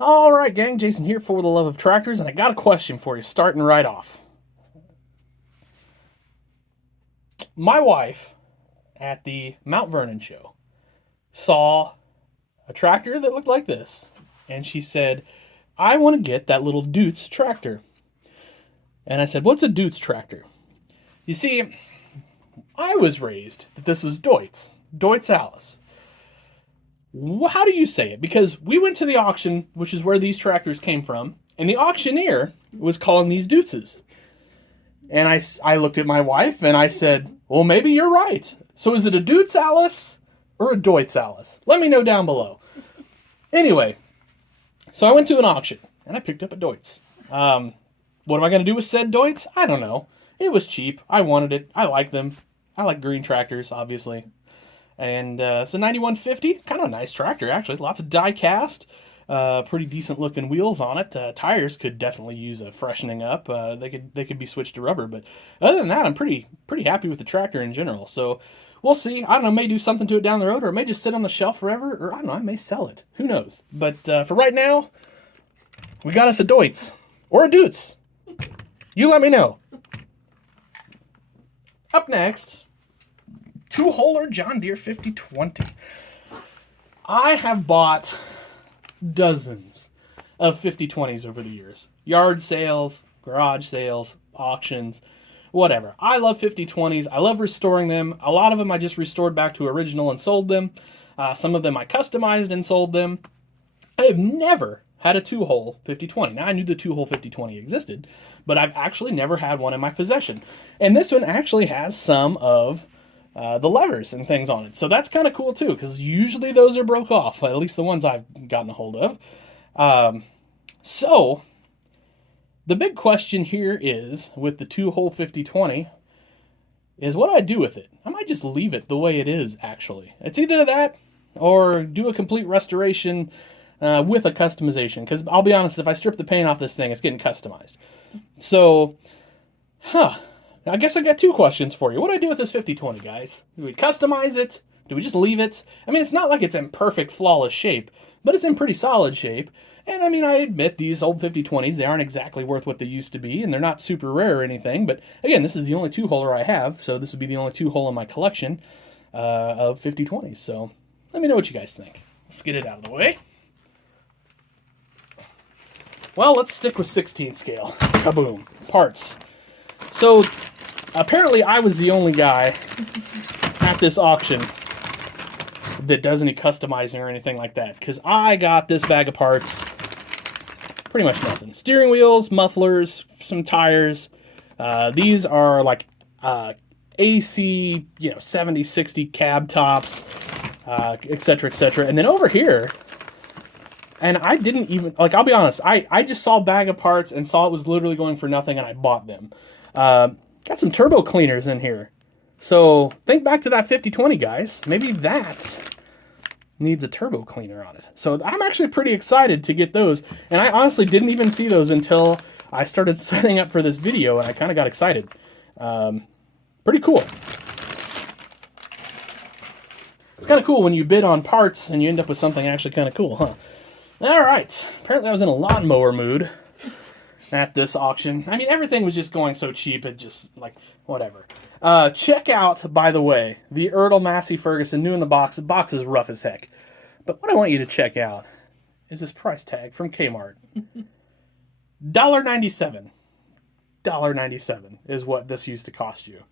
All right, gang, Jason here for the love of tractors, and I got a question for you, starting right off. My wife at the Mount Vernon show saw a tractor that looked like this, and she said, I want to get that little Deutz tractor. And I said, what's a Deutz tractor? You see, I was raised that this was Deutz, Deutz Alice. How do you say it? Because we went to the auction, which is where these tractors came from, and the auctioneer was calling these Deutzes. And I looked at my wife and I said, well, maybe you're right. So is it a Deutz Alice or a Deutz Alice? Let me know down below. Anyway, so I went to an auction and I picked up a Deutz. What am I going to do with said Deutz? I don't know. It was cheap. I wanted it. I like them. I like green tractors, obviously. And it's a 9150, kind of a nice tractor, actually. Lots of die cast, pretty decent looking wheels on it. Tires could definitely use a freshening up. They could be switched to rubber, but other than that, I'm pretty happy with the tractor in general. So we'll see. I don't know, may do something to it down the road, or it may just sit on the shelf forever, or I don't know, I may sell it. Who knows? But for right now, we got us a Deutz or a Deutz. You let me know. Up next, two-holer John Deere 5020. I have bought dozens of 5020s over the years. Yard sales, garage sales, auctions, whatever. I love 5020s. I love restoring them. A lot of them I just restored back to original and sold them. Some of them I customized and sold them. I have never had a two-hole 5020. Now, I knew the two-hole 5020 existed, but I've actually never had one in my possession. And this one actually has some of the levers and things on it. So that's kind of cool too, because usually those are broke off, at least the ones I've gotten a hold of. So the big question here is, with the two-hole 5020, is what do I do with it? I might just leave it the way it is, actually. It's either that or do a complete restoration with a customization, because I'll be honest, if I strip the paint off this thing, it's getting customized. So, I guess I got two questions for you. What do I do with this 5020, guys? Do we customize it? Do we just leave it? I mean, it's not like it's in perfect, flawless shape, but it's in pretty solid shape. And I mean, I admit these old 5020s, they aren't exactly worth what they used to be, and they're not super rare or anything. But again, this is the only two-holer I have, so this would be the only two-hole in my collection of 5020s. So let me know what you guys think. Let's get it out of the way. Well, let's stick with 16 scale. Kaboom. Parts. So, apparently I was the only guy at this auction that does any customizing or anything like that, because I got this bag of parts, pretty much nothing. Steering wheels, mufflers, some tires. These are like AC, 70, 60 cab tops, etc., etc. And then over here, and I didn't even, I'll be honest, I just saw a bag of parts and saw it was literally going for nothing, and I bought them. Got some turbo cleaners in here. So think back to that 5020, guys. Maybe that needs a turbo cleaner on it. So I'm actually pretty excited to get those. And I honestly didn't even see those until I started setting up for this video, and I kind of got excited. Pretty cool. It's kind of cool when you bid on parts and you end up with something actually kind of cool, huh? All right. Apparently I was in a lawnmower mood at this auction. I mean, everything was just going so cheap, it just, whatever. Check out, by the way, the Erdl Massey Ferguson, new in the box. The box is rough as heck. But what I want you to check out is this price tag from Kmart. $1.97. $1.97 is what this used to cost you.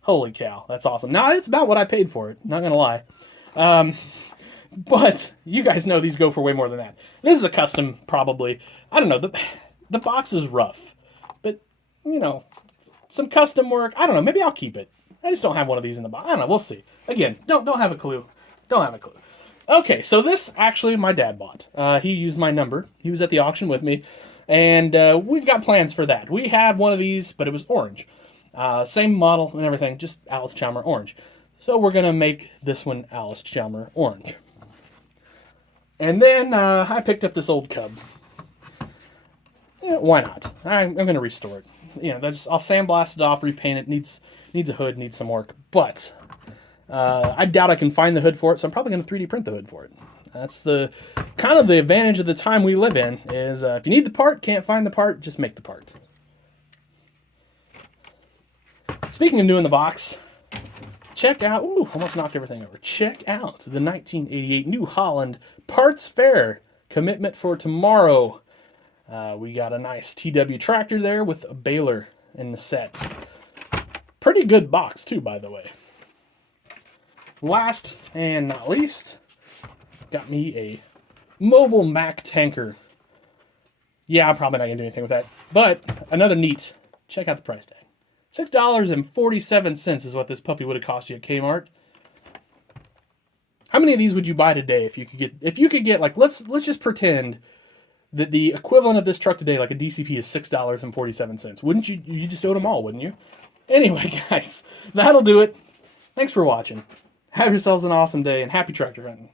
Holy cow, that's awesome. Now, it's about what I paid for it, not gonna lie. But you guys know these go for way more than that. This is a custom, probably. I don't know, the box is rough. But, some custom work. I don't know, maybe I'll keep it. I just don't have one of these in the box. I don't know, we'll see. Again, don't have a clue. Don't have a clue. Okay, so this actually my dad bought. He used my number. He was at the auction with me. And we've got plans for that. We had one of these, but it was orange. Same model and everything, just Alice Chalmer orange. So we're going to make this one Alice Chalmer orange. And then I picked up this old Cub. Why not? I'm going to restore it. I'll sandblast it off, repaint it. Needs a hood, needs some work. But I doubt I can find the hood for it, so I'm probably going to 3D print the hood for it. That's the kind of the advantage of the time we live in is if you need the part, can't find the part, just make the part. Speaking of new in the box, check out, ooh, almost knocked everything over. Check out the 1988 New Holland Parts Fair commitment for tomorrow. We got a nice TW tractor there with a baler in the set. Pretty good box too, by the way. Last and not least, got me a mobile Mack tanker. Yeah, I'm probably not going to do anything with that. But another neat, check out the price tag. $6.47 is what this puppy would have cost you at Kmart. How many of these would you buy today if you could get like let's just pretend that the equivalent of this truck today, like a DCP, is $6.47. Wouldn't you? You just own them all, wouldn't you? Anyway, guys, that'll do it. Thanks for watching. Have yourselves an awesome day and happy tractor hunting.